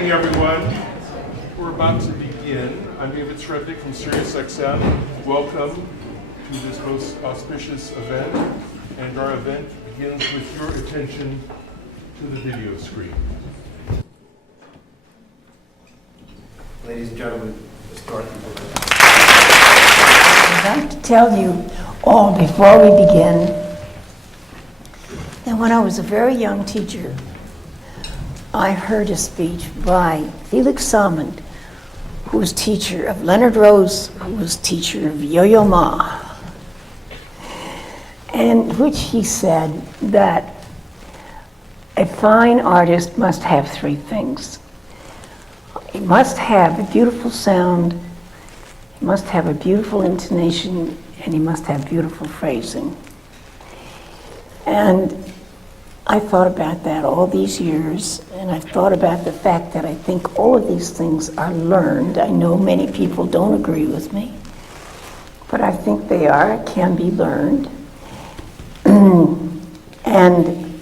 evening, everyone. We're about to begin. I'm David Srebnik from SiriusXM. Welcome to this most auspicious event, and our event begins with your attention to the video screen. Ladies and gentlemen, Ms. Dorothy. I'd like to tell you all before we begin that when I was a very young teacher, I heard a speech by Felix Salmond, who was teacher of Leonard Rose, who was teacher of Yo-Yo Ma, in which he said that a fine artist must have three things. He must have a beautiful sound, he must have a beautiful intonation, and he must have beautiful phrasing. And I thought about that all these years, and I've thought about the fact that I think all of these things are learned. I know many people don't agree with me, but I think they can be learned. And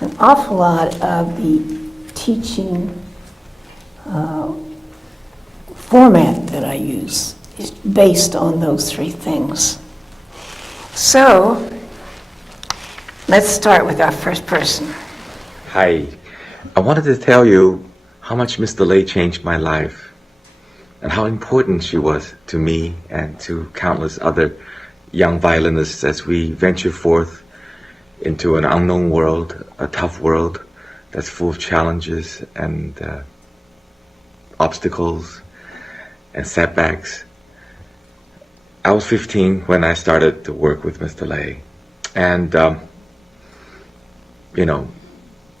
an awful lot of the teaching format that I use is based on those three things. So, let's start with our first person. Hi. I wanted to tell you how much Miss DeLay changed my life and how important she was to me and to countless other young violinists as we venture forth into an unknown world, a tough world that's full of challenges and obstacles and setbacks. I was 15 when I started to work with Miss DeLay, and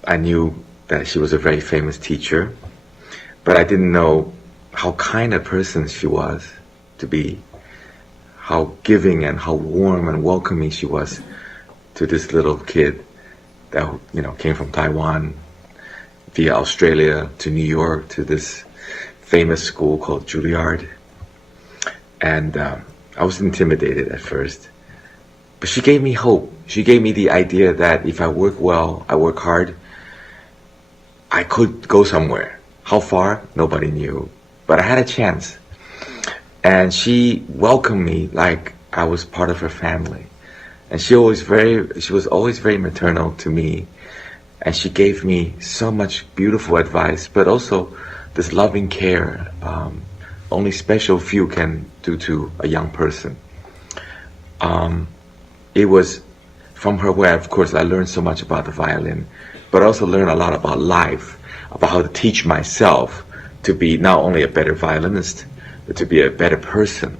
I knew that she was a very famous teacher, but I didn't know how kind a person she was to be, how giving and how warm and welcoming she was to this little kid that, came from Taiwan via Australia to New York to this famous school called Juilliard. And I was intimidated at first. But she gave me hope. She gave me the idea that if I work well, I work hard, I could go somewhere. How far? Nobody knew. But I had a chance. And she welcomed me like I was part of her family. And she was always very maternal to me. And she gave me so much beautiful advice, but also this loving care only special few can do to a young person. It was from her where, of course, I learned so much about the violin, but I also learned a lot about life, about how to teach myself to be not only a better violinist, but to be a better person.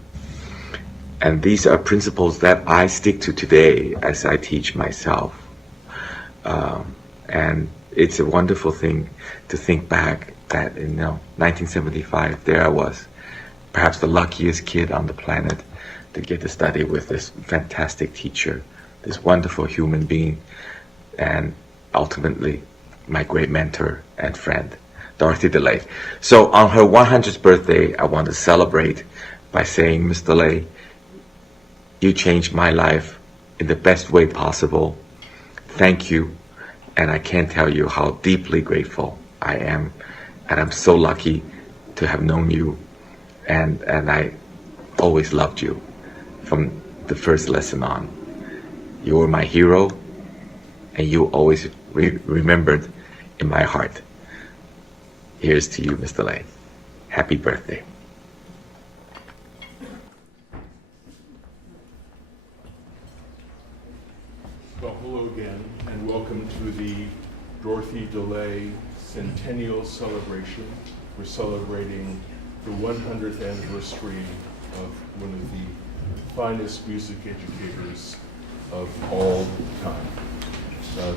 And these are principles that I stick to today as I teach myself. And it's a wonderful thing to think back that in 1975, there I was, perhaps the luckiest kid on the planet, to get to study with this fantastic teacher, this wonderful human being, and ultimately my great mentor and friend, Dorothy DeLay. So on her 100th birthday, I want to celebrate by saying, Miss DeLay, you changed my life in the best way possible. Thank you, and I can't tell you how deeply grateful I am, and I'm so lucky to have known you, and I always loved you. From the first lesson on, you were my hero, and you always remembered in my heart. Here's to you, Miss DeLay. Happy birthday. Well, hello again, and welcome to the Dorothy DeLay Centennial celebration. We're celebrating the 100th anniversary of one of the finest music educators of all time.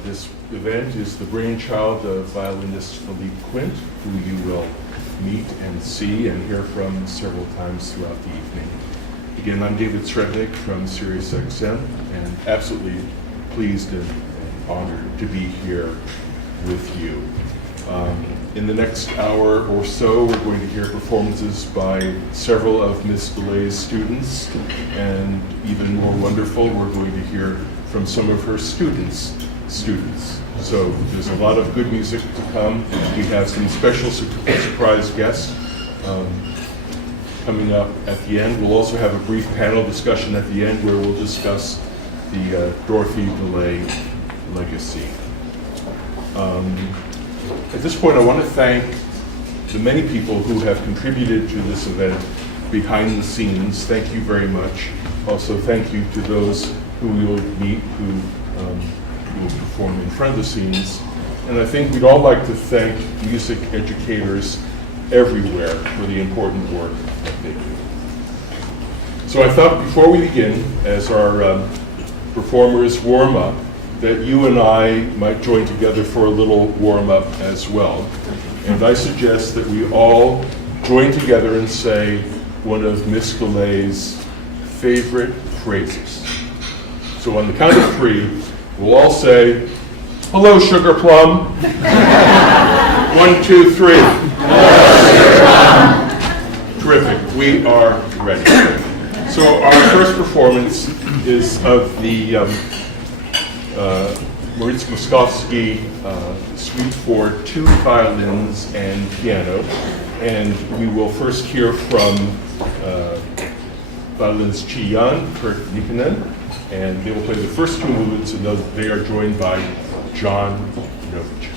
This event is the brainchild of violinist Philippe Quint, who you will meet and see and hear from several times throughout the evening. Again, I'm David Srebnik from SiriusXM, and absolutely pleased and honored to be here with you. In the next hour or so, we're going to hear performances by several of Miss DeLay's students, and even more wonderful, we're going to hear from some of her students. So there's a lot of good music to come. We have some special surprise guests coming up at the end. We'll also have a brief panel discussion at the end where we'll discuss the Dorothy DeLay legacy. At this point, I want to thank the many people who have contributed to this event behind the scenes. Thank you very much. Also, thank you to those who we will meet who will perform in front of the scenes. And I think we'd all like to thank music educators everywhere for the important work that they do. So I thought before we begin, as our performers warm up, that you and I might join together for a little warm up as well. And I suggest that we all join together and say one of Miss Delay's favorite phrases. So on the count of three, we'll all say, "Hello, Sugar Plum." 1, 2, 3. Hello, Sugar Plum. Terrific. We are ready. So our first performance is of the Moszkowski Suite for 2 violins and piano. And we will first hear from violins Chee and Nikkanen, and they will play the first 2 movements, and they are joined by John Novacek.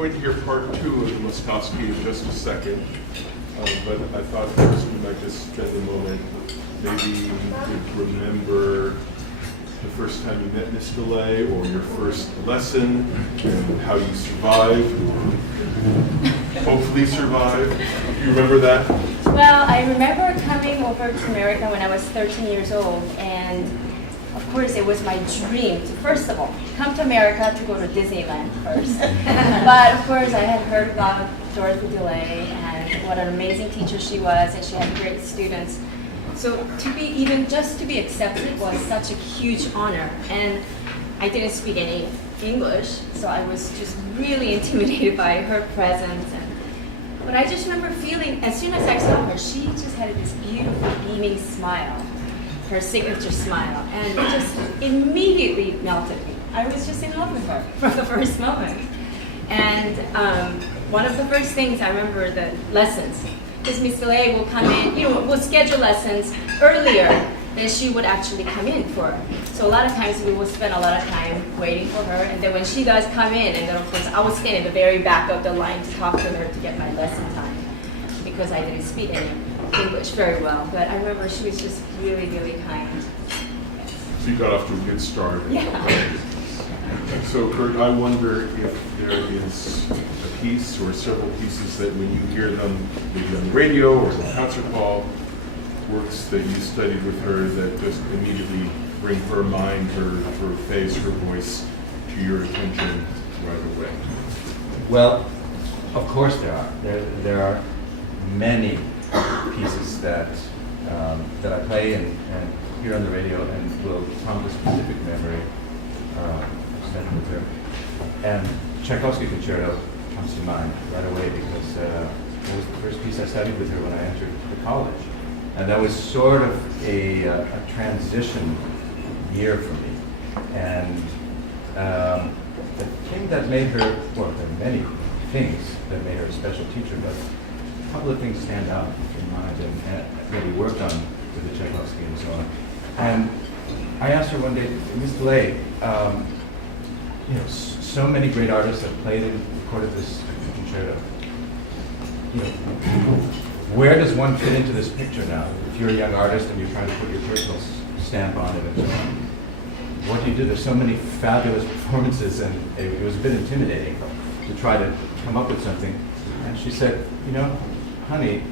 going to hear part two of the Moszkowski in just a second, but I thought first we might just spend a moment, maybe you could remember the first time you met Miss DeLay, or your first lesson, and how you survived, or hopefully survived? Do you remember that? Well, I remember coming over to America when I was 13 years old, and of course it was my dream to, first of all, come to America to go to Disneyland first. But of course I had heard about Dorothy DeLay and what an amazing teacher she was, and she had great students. So to be just to be accepted was such a huge honor, and I didn't speak any English, so I was just really intimidated by her presence. But I just remember feeling, as soon as I saw her, she just had this beautiful beaming smile, her signature smile, and it just immediately melted me. I was just in love with her from the first moment. And one of the first things I remember, the lessons, because Miss DeLay will come in, we'll schedule lessons earlier than she would actually come in for. So a lot of times we will spend a lot of time waiting for her, and then when she does come in, and then of course I will stand in the very back of the line to talk to her to get my lesson time, because I didn't speak any English very well. But I remember she was just really, really kind. Yes. So you got off to a good start. Yeah. So Kurt, I wonder if there is a piece or several pieces that when you hear them, maybe on the radio or in a concert hall, works that you studied with her that just immediately bring her mind, her face, her voice to your attention right away? Well, of course there are. There are many pieces that that I play and hear on the radio and will prompt a specific memory spent with her. And Tchaikovsky Concerto comes to mind right away because it was the first piece I studied with her when I entered the college. And that was sort of a transition year for me. And the thing that made her, well, there are many things that made her a special teacher, but a couple of things stand out in mind and that we worked on with the Tchaikovsky and so on. And I asked her one day, Miss DeLay, so many great artists have played and recorded this concerto. Where does one fit into this picture now? If you're a young artist and you're trying to put your personal stamp on it and so on, what do you do? There's so many fabulous performances, and it was a bit intimidating to try to come up with something. And she said, honey,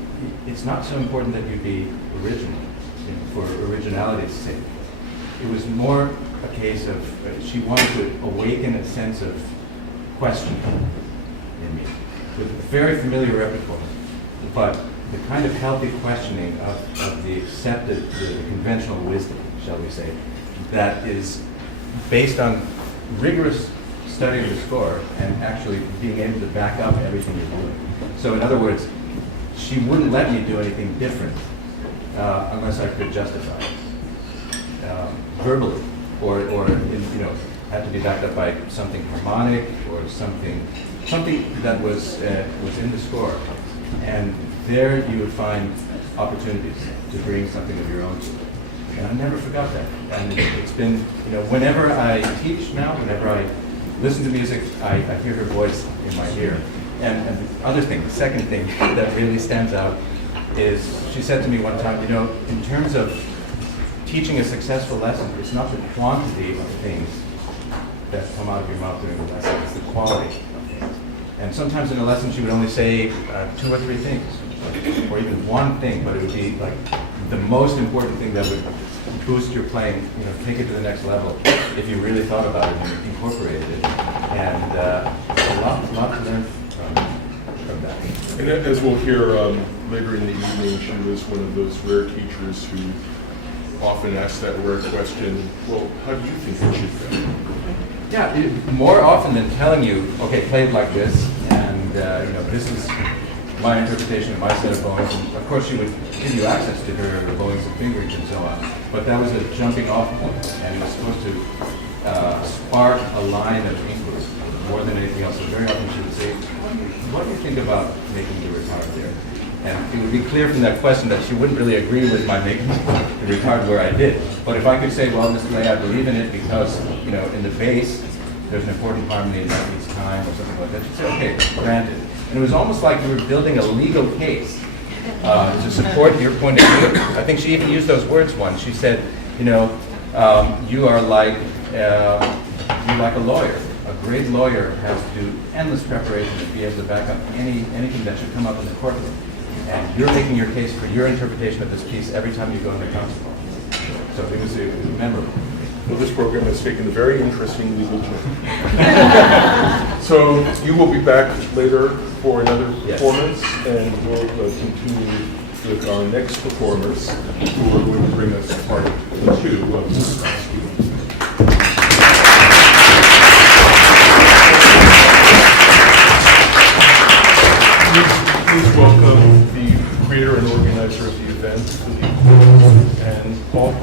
it's not so important that you be original, for originality's sake. It was more a case of she wanted to awaken a sense of question in me with a very familiar repertoire, but the kind of healthy questioning of the accepted, the conventional wisdom, shall we say, that is based on rigorous study of the score and actually being able to back up everything you're doing. So in other words, she wouldn't let me do anything different unless I could justify it verbally, or had to be backed up by something harmonic or something that was in the score. And there you would find opportunities to bring something of your own to it. And I never forgot that. And it's been, whenever I teach now, whenever I listen to music, I hear her voice in my ear. And the other thing, the second thing that really stands out is she said to me one time, in terms of teaching a successful lesson, it's not the quantity of things that come out of your mouth during the lesson, it's the quality of things. And sometimes in a lesson she would only say 2 or 3 things, or even one thing, but it would be like the most important thing that would boost your playing, take it to the next level if you really thought about it and incorporated it. And a lot to learn from that. And as we'll hear later in the evening, she was one of those rare teachers who often asks that rare question, well, how do you think it should go? Yeah, more often than telling you, okay, play it like this, and this is my interpretation of my set of bowings. And of course, she would give you access to her bowings and fingerings and so on. But that was a jumping off point, and it was supposed to spark a line of inquiry more than anything else. So very often she would say, what do you think about making the retard there? And it would be clear from that question that she wouldn't really agree with my making the retard where I did. But if I could say, well, Mr. Lay, I believe in it because, in the bass, there's an important harmony and that needs time or something like that, she'd say, okay, granted. And it was almost like we were building a legal case to support your point of view. I think she even used those words once. She said, You are like you're like a lawyer. A great lawyer has to do endless preparation to be able to back up anything that should come up in the courtroom. And you're making your case for your interpretation of this piece every time you go into counsel. So it was memorable. Well, this program has taken a very interesting legal turn. So you will be back later for another Yes. performance, and we'll continue with our next performers, who are going to bring us part 2 of Moszkowski. Please welcome the creator and organizer of the event, Philippe and Huang.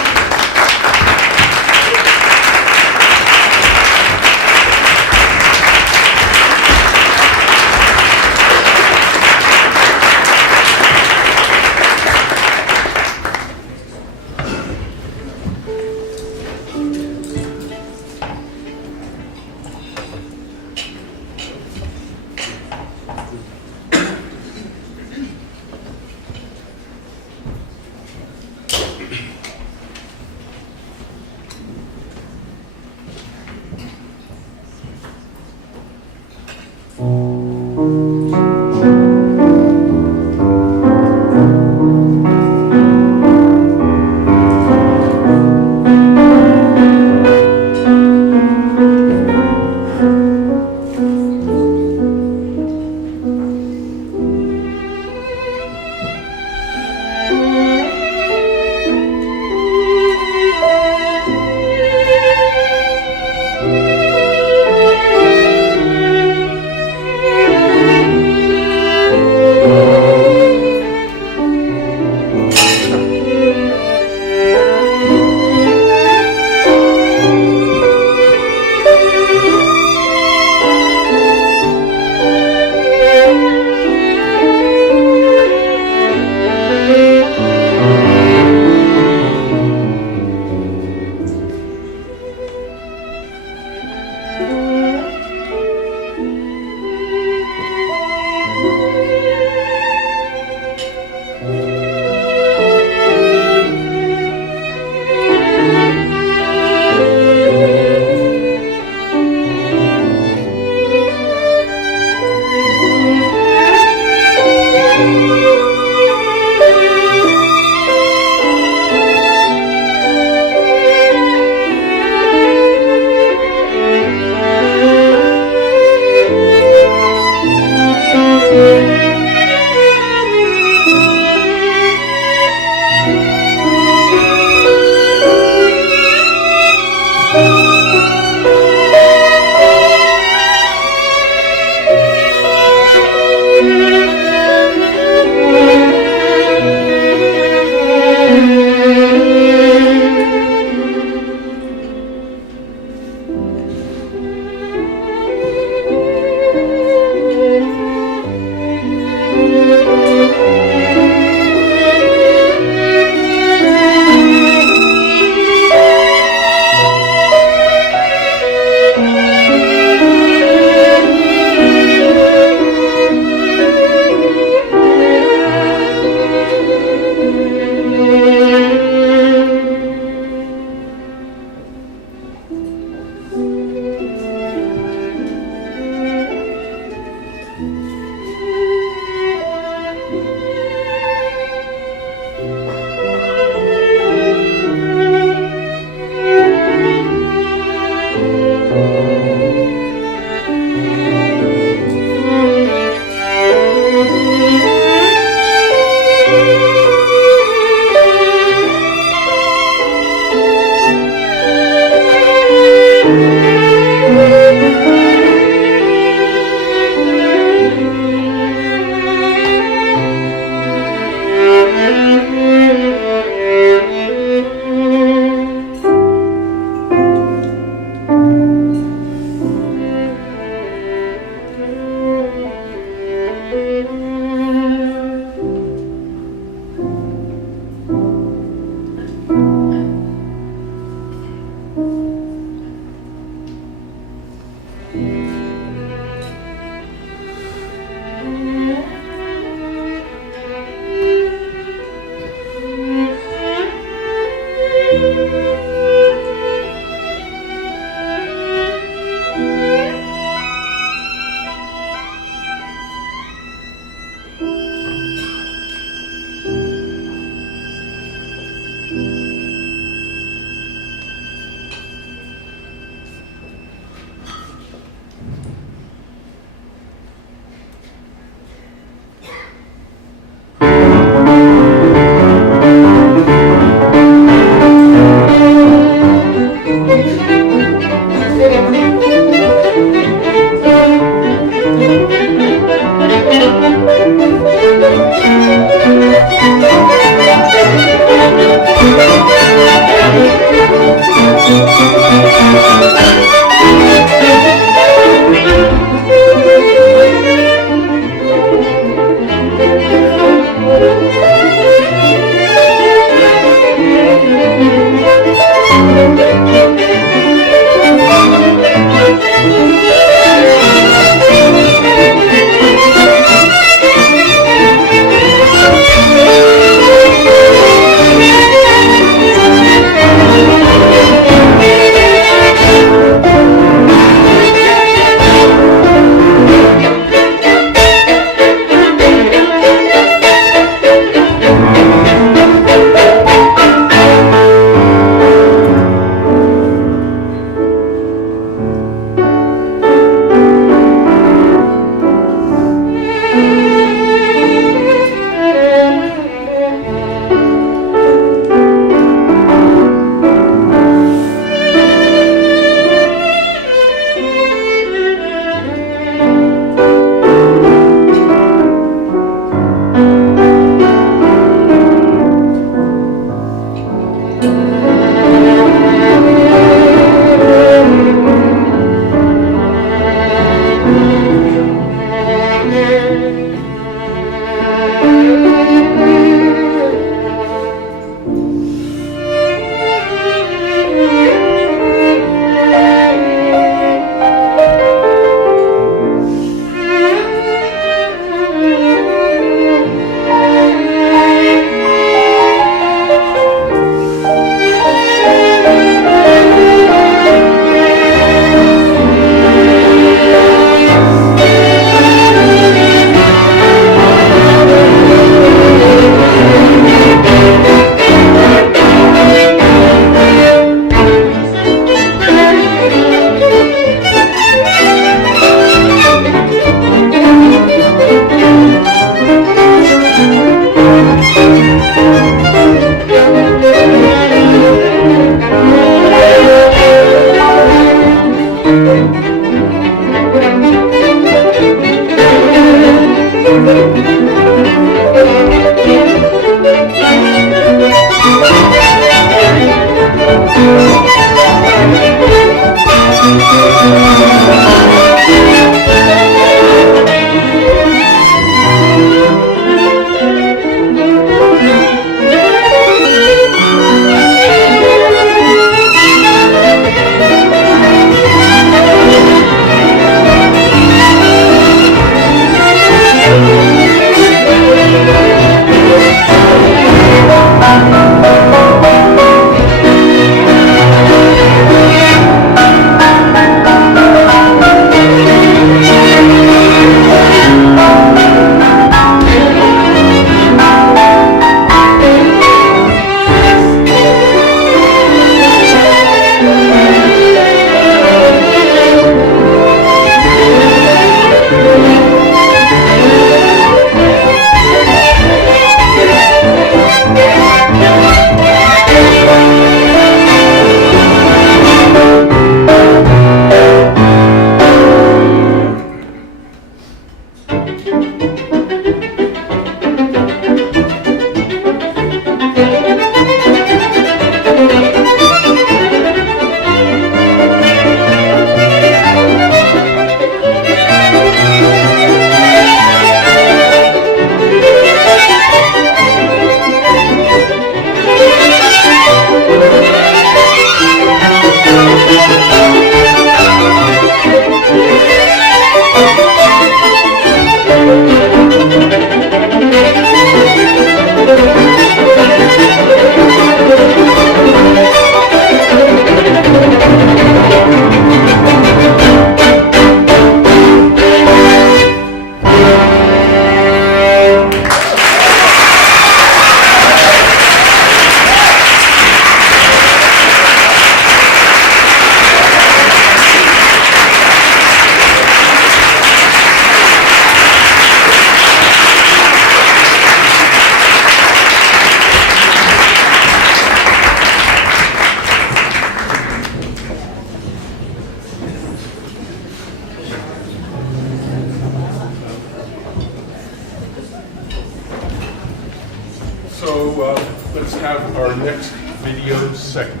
Let's have our next video segment.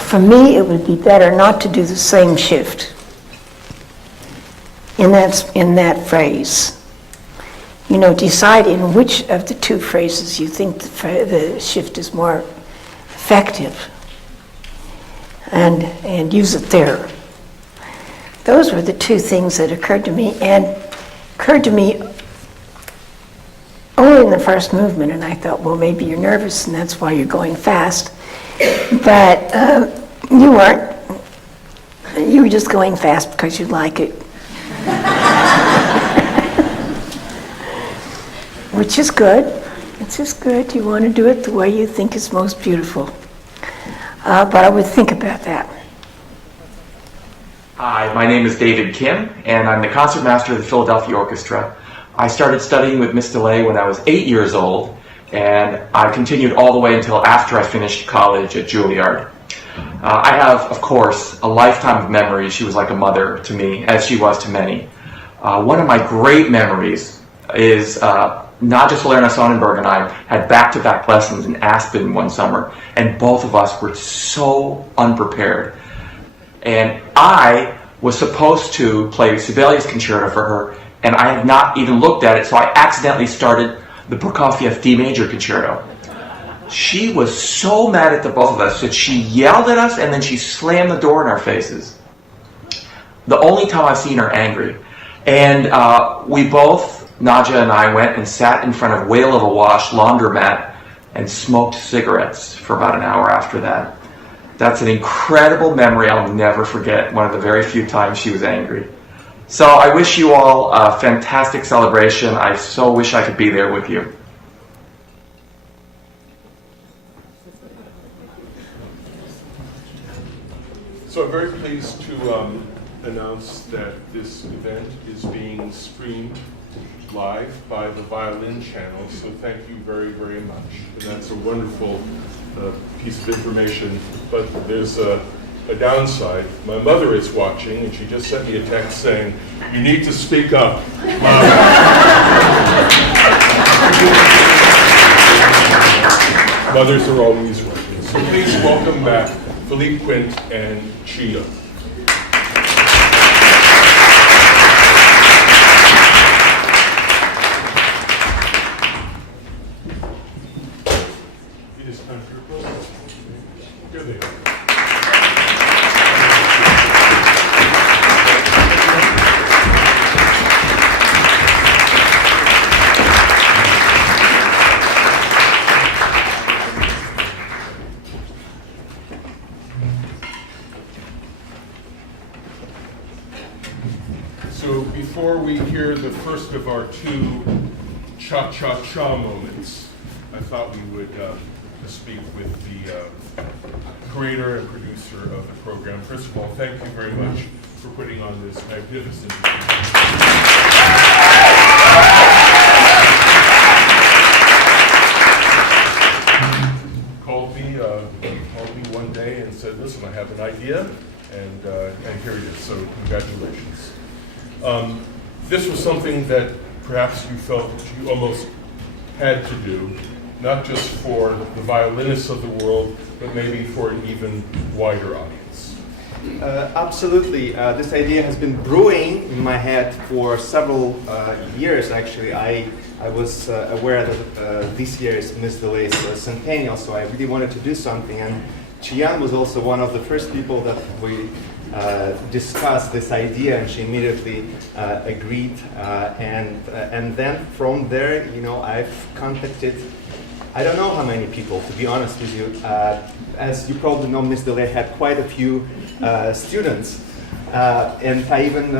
For me, it would be better not to do the same shift in that phrase. You know, decide in which of the two phrases you think the shift is more effective, and use it there. Those were the two things that occurred to me, and occurred to me only in the first movement, and I thought, well, maybe you're nervous and that's why you're going fast. But you weren't. You were just going fast because you like it. Which is good. It's just good. You want to do it the way you think is most beautiful. But I would think about that. Hi, my name is David Kim, and I'm the concertmaster of the Philadelphia Orchestra. I started studying with Miss DeLay when I was 8 years old, and I continued all the way until after I finished college at Juilliard. I have, of course, a lifetime of memories. She was like a mother to me, as she was to many. One of my great memories is Nadja Salerno Sonnenberg and I had back-to-back lessons in Aspen one summer, and both of us were so unprepared. And I was supposed to play Sibelius Concerto for her, and I had not even looked at it, so I accidentally started the Prokofiev D major concerto. She was so mad at the both of us that she yelled at us and then she slammed the door in our faces. The only time I've seen her angry. And we both, Nadja and I, went and sat in front of Whale of a Wash laundromat and smoked cigarettes for about an hour after that. That's an incredible memory I'll never forget, one of the very few times she was angry. So I wish you all a fantastic celebration. I so wish I could be there with you. So I'm very pleased to announce that this event is being streamed live by the Violin channel, so thank you very, very much. And that's a wonderful piece of information, but there's a downside. My mother is watching, and she just sent me a text saying, "You need to speak up." Mothers are always right. So please welcome back Philippe, Quint, and Chee. You just come through close. Here they are. So before we hear the first of our two cha-cha-cha moments, I thought we would speak with the creator and producer of the program. First of all, thank you very much for putting on this magnificent event. Called me one day and said, "Listen, I have an idea," and here it is. So congratulations. This was something that perhaps you felt you almost had to do, not just for the violinists of the world, but maybe for an even wider audience. Absolutely. This idea has been brewing in my head for several years, actually. I was aware that this year is Miss Delay's Centennial, so I really wanted to do something. And Chee was also one of the first people that we discussed this idea, and she immediately agreed. And then from there, I've contacted, I don't know how many people, to be honest with you. As you probably know, Miss Delay had quite a few students. And I even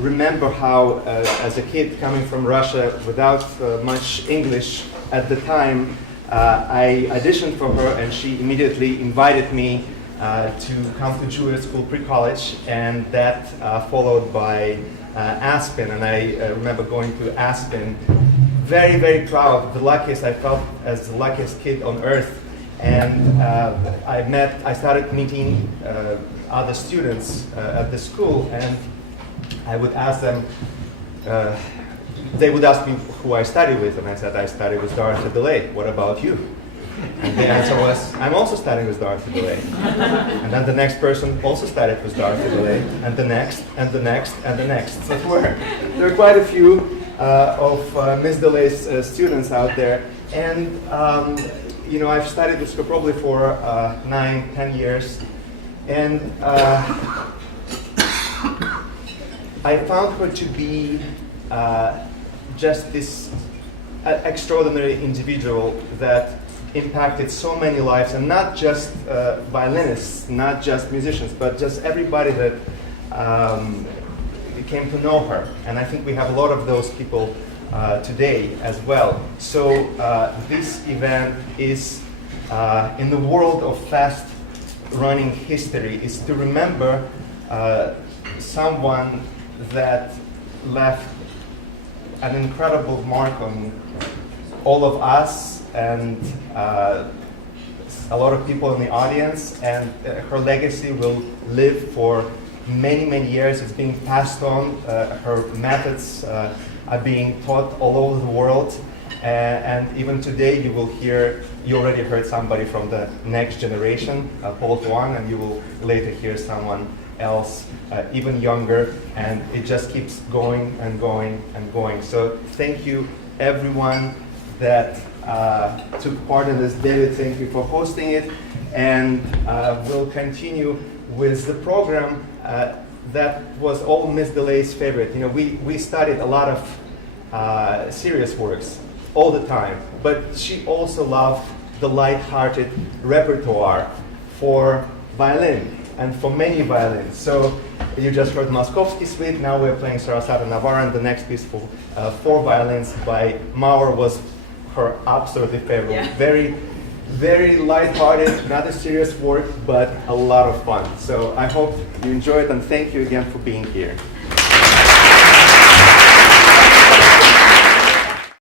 remember how, as a kid coming from Russia without much English at the time, I auditioned for her, and she immediately invited me to come to Juilliard School pre-college, and that followed by Aspen. And I remember going to Aspen, very, very proud, the luckiest, I felt as the luckiest kid on earth. And I started meeting other students at the school, and I would ask them, they would ask me who I study with, and I said, I study with Dorothy DeLay. What about you? And the answer was, I'm also studying with Dorothy DeLay. And then the next person also studied with Dorothy DeLay, and the next, and the next, and the next. So there are quite a few of Miss DeLay's students out there. And I've studied with her probably for 9-10 years. And I found her to be just this extraordinary individual that impacted so many lives, and not just violinists, not just musicians, but just everybody that came to know her. And I think we have a lot of those people today as well. So this event is, in the world of fast-running history, is to remember someone that left an incredible mark on all of us and a lot of people in the audience, and her legacy will live for many, many years. It's being passed on. Her methods are being taught all over the world, and even today you already heard somebody from the next generation, Paul Huang, and you will later hear someone else even younger, and it just keeps going and going and going. So thank you everyone that took part in this. David, thank you for hosting it, and we'll continue with the program that was all Miss Delay's favorite. We studied a lot of serious works all the time, but she also loved the light-hearted repertoire for violin and for many violins. So you just heard Moszkowski Suite, now we're playing Sarasate Navarra, and the next piece for 4 violins by Maurer was her absolutely favorite. Yeah. Very, very light-hearted, not a serious work, but a lot of fun. So I hope you enjoy it, and thank you again for being here.